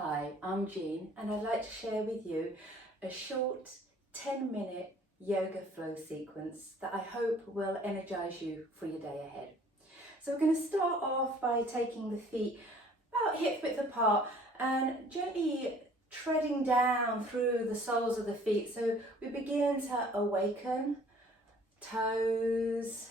Hi, I'm Jean and I'd like to share with you a short 10-minute yoga flow sequence that I hope will energize you for your day ahead. So we're going to start off by taking the feet about hip width apart and gently treading down through the soles of the feet. So we begin to awaken toes,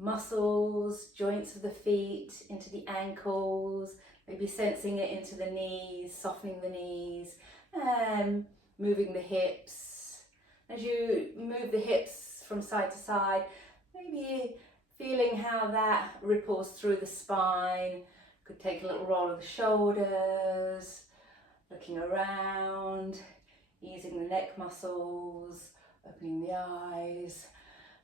muscles, joints of the feet into the ankles, maybe sensing it into the knees, softening the knees and moving the hips. As you move the hips from side to side, maybe feeling how that ripples through the spine. Could take a little roll of the shoulders, looking around, easing the neck muscles, opening the eyes.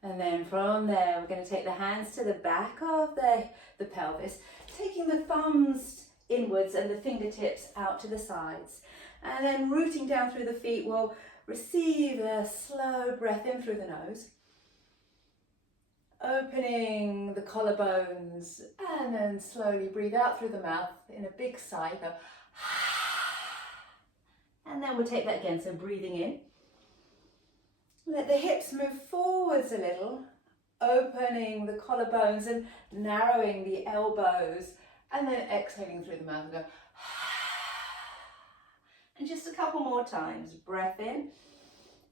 And then from there, we're going to take the hands to the back of the pelvis, taking the thumbs inwards and the fingertips out to the sides. And then rooting down through the feet, we'll receive a slow breath in through the nose, opening the collarbones, and then slowly breathe out through the mouth in a big sigh. Go, and then we'll take that again, so breathing in. Let the hips move forwards a little, opening the collarbones and narrowing the elbows, and then exhaling through the mouth and go. And just a couple more times. Breath in,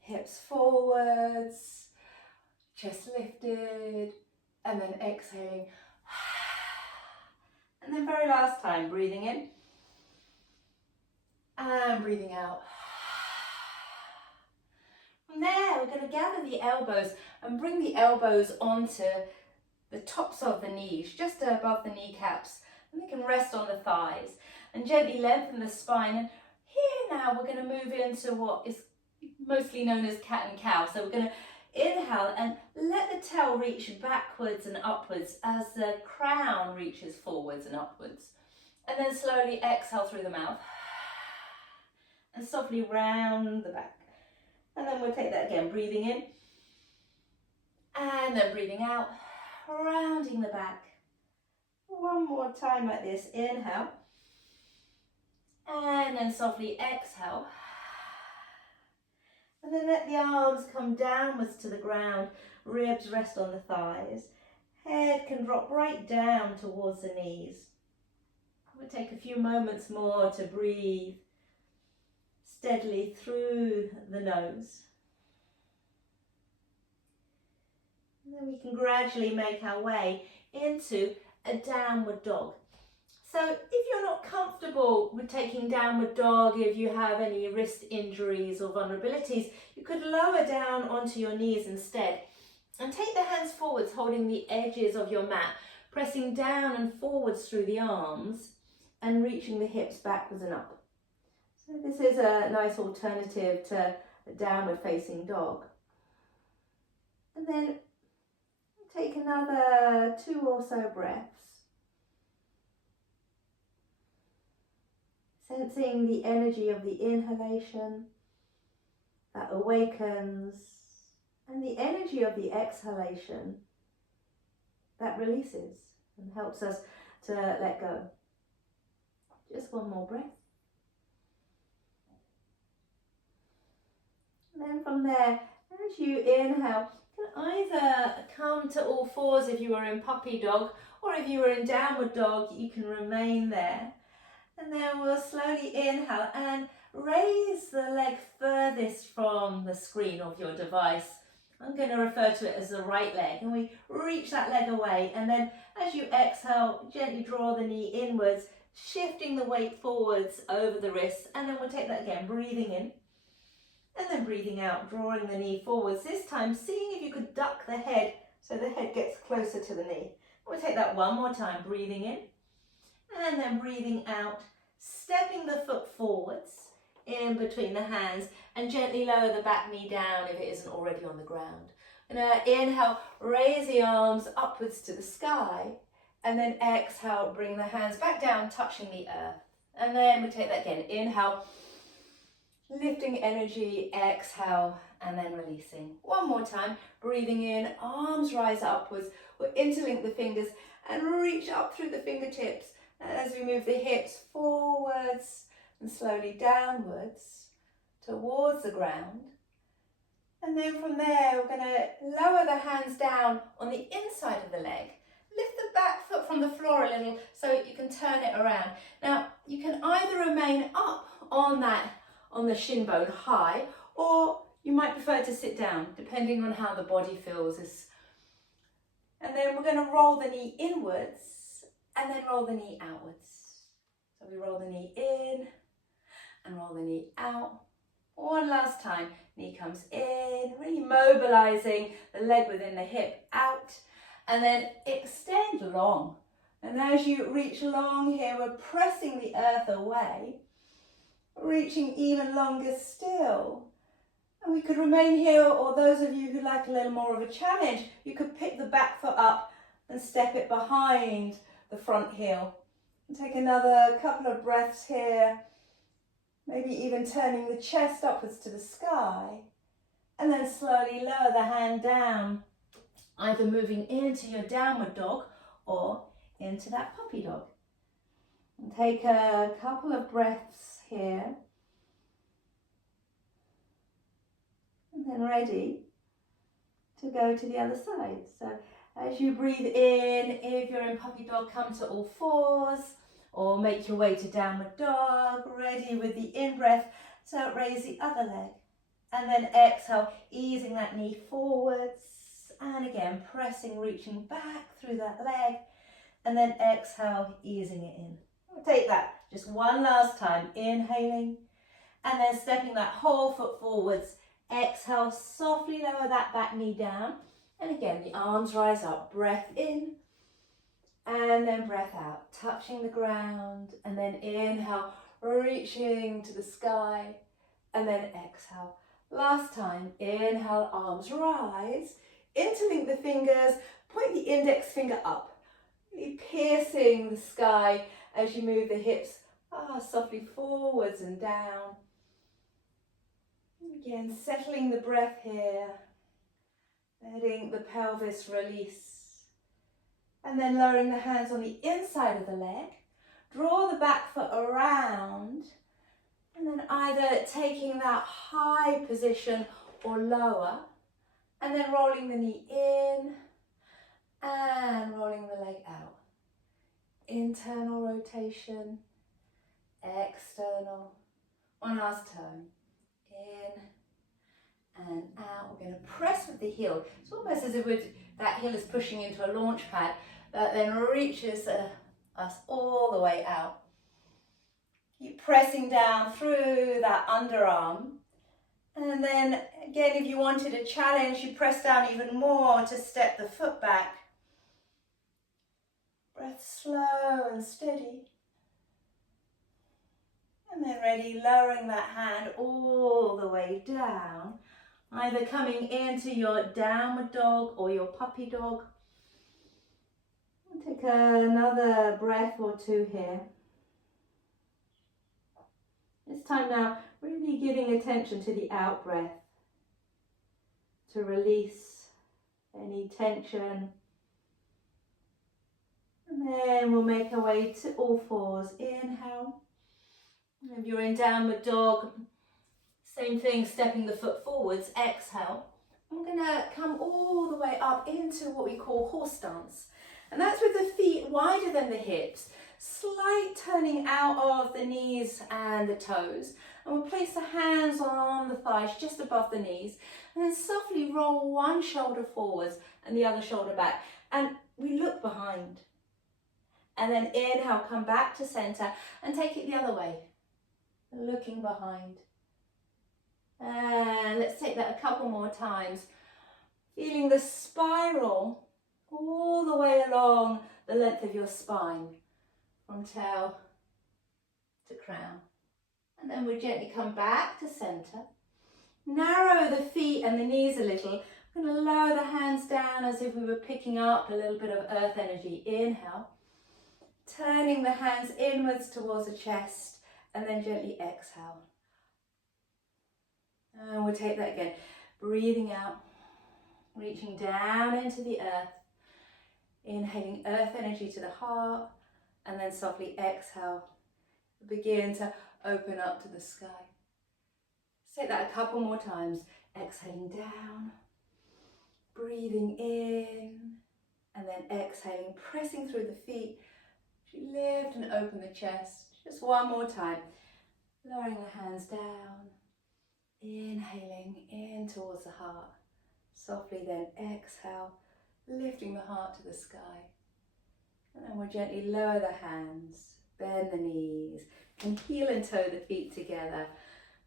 hips forwards, chest lifted, and then exhaling. And then very last time, breathing in and breathing out. From there, we're going to gather the elbows and bring the elbows onto the tops of the knees, just above the kneecaps, and they can rest on the thighs, and gently lengthen the spine. And here now we're going to move into what is mostly known as cat and cow. So we're going to inhale and let the tail reach backwards and upwards as the crown reaches forwards and upwards. And then slowly exhale through the mouth and softly round the back. And then we'll take that again, breathing in and then breathing out, rounding the back. One more time like this, inhale and then softly exhale. And then let the arms come downwards to the ground, ribs rest on the thighs, head can drop right down towards the knees. We'll take a few moments more to breathe steadily through the nose. And then we can gradually make our way into a downward dog. So if you're not comfortable with taking downward dog, if you have any wrist injuries or vulnerabilities, you could lower down onto your knees instead and take the hands forwards, holding the edges of your mat, pressing down and forwards through the arms and reaching the hips backwards and up. So this is a nice alternative to a downward facing dog. And then take another 2 or so breaths. Sensing the energy of the inhalation that awakens and the energy of the exhalation that releases and helps us to let go. Just one more breath. And then from there, as you inhale, you can either come to all fours if you are in puppy dog, or if you are in downward dog, you can remain there. And then we'll slowly inhale and raise the leg furthest from the screen of your device. I'm going to refer to it as the right leg. And we reach that leg away. And then as you exhale, gently draw the knee inwards, shifting the weight forwards over the wrists. And then we'll take that again, breathing in. And then breathing out, drawing the knee forwards. This time, seeing if you could duck the head so the head gets closer to the knee. We'll take that one more time, breathing in. And then breathing out, stepping the foot forwards in between the hands and gently lower the back knee down if it isn't already on the ground. And inhale, raise the arms upwards to the sky, and then exhale, bring the hands back down, touching the earth. And then we take that again, inhale, lifting energy, exhale, and then releasing. One more time, breathing in, arms rise upwards, we'll interlink the fingers and reach up through the fingertips And as we move the hips forwards and slowly downwards towards the ground. And then from there, we're going to lower the hands down on the inside of the leg. Lift the back foot from the floor a little so you can turn it around. Now, you can either remain up on the shin bone high, or you might prefer to sit down, depending on how the body feels. And then we're going to roll the knee inwards and then roll the knee outwards. So we roll the knee in and roll the knee out. One last time, knee comes in, really mobilizing the leg within the hip out, and then extend long. And as you reach long here, we're pressing the earth away, reaching even longer still. And we could remain here, or those of you who like a little more of a challenge, you could pick the back foot up and step it behind the front heel. And take another couple of breaths here. Maybe even turning the chest upwards to the sky, and then slowly lower the hand down, either moving into your downward dog or into that puppy dog. And take a couple of breaths here, and then ready to go to the other side. So as you breathe in, if you're in puppy dog, come to all fours, or make your way to downward dog, ready with the in-breath, so raise the other leg. And then exhale, easing that knee forwards, and again, pressing, reaching back through that leg, and then exhale, easing it in. We'll take that just one last time, inhaling, and then stepping that whole foot forwards. Exhale, softly lower that back knee down, and again, the arms rise up, breath in, and then breath out, touching the ground, and then inhale, reaching to the sky, and then exhale. Last time, inhale, arms rise, interlink the fingers, point the index finger up, really piercing the sky as you move the hips softly forwards and down. Again, settling the breath here, letting the pelvis release. And then lowering the hands on the inside of the leg, draw the back foot around, and then either taking that high position or lower, and then rolling the knee in and rolling the leg out. Internal rotation, external. One last time, in and out. We're going to press with the heel. It's almost as if that heel is pushing into a launch pad that then reaches us all the way out. Keep pressing down through that underarm. And then again, if you wanted a challenge, you press down even more to step the foot back. Breath slow and steady. And then ready, lowering that hand all the way down. Either coming into your downward dog or your puppy dog. Take another breath or two here. This time now, really giving attention to the out breath, to release any tension. And then we'll make our way to all fours. Inhale. If you're in downward dog, same thing, stepping the foot forwards. Exhale. I'm going to come all the way up into what we call horse stance. And that's with the feet wider than the hips, slight turning out of the knees and the toes. And we'll place the hands on the thighs just above the knees, and then softly roll one shoulder forwards and the other shoulder back. And we look behind. And then inhale, come back to center and take it the other way, looking behind. And let's take that a couple more times, feeling the spiral all the way along the length of your spine, from tail to crown. And then we gently come back to center. Narrow the feet and the knees a little. We're going to lower the hands down as if we were picking up a little bit of earth energy. Inhale. Turning the hands inwards towards the chest, and then gently exhale. And we'll take that again. Breathing out, reaching down into the earth. Inhaling earth energy to the heart, And then softly exhale. Begin to open up to the sky. Say that a couple more times. Exhaling down, breathing in, and then exhaling, pressing through the feet. Lift and open the chest. Just one more time. Lowering the hands down. Inhaling in towards the heart. Softly then exhale, lifting the heart to the sky. And then we'll gently lower the hands, bend the knees, and heel and toe the feet together.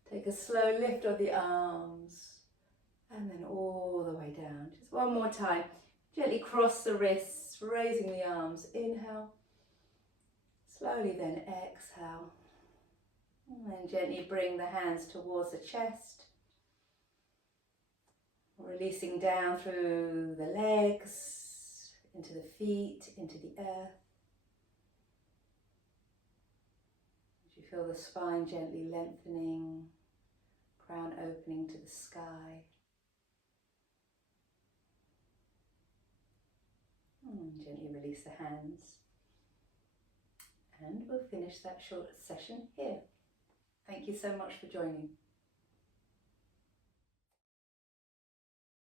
Take a slow lift of the arms, and then all the way down. Just one more time. Gently cross the wrists, raising the arms. Inhale. Slowly then exhale. And then gently bring the hands towards the chest. Releasing down through the legs, into the feet, into the earth. As you feel the spine gently lengthening, crown opening to the sky. And gently release the hands. And we'll finish that short session here. Thank you so much for joining.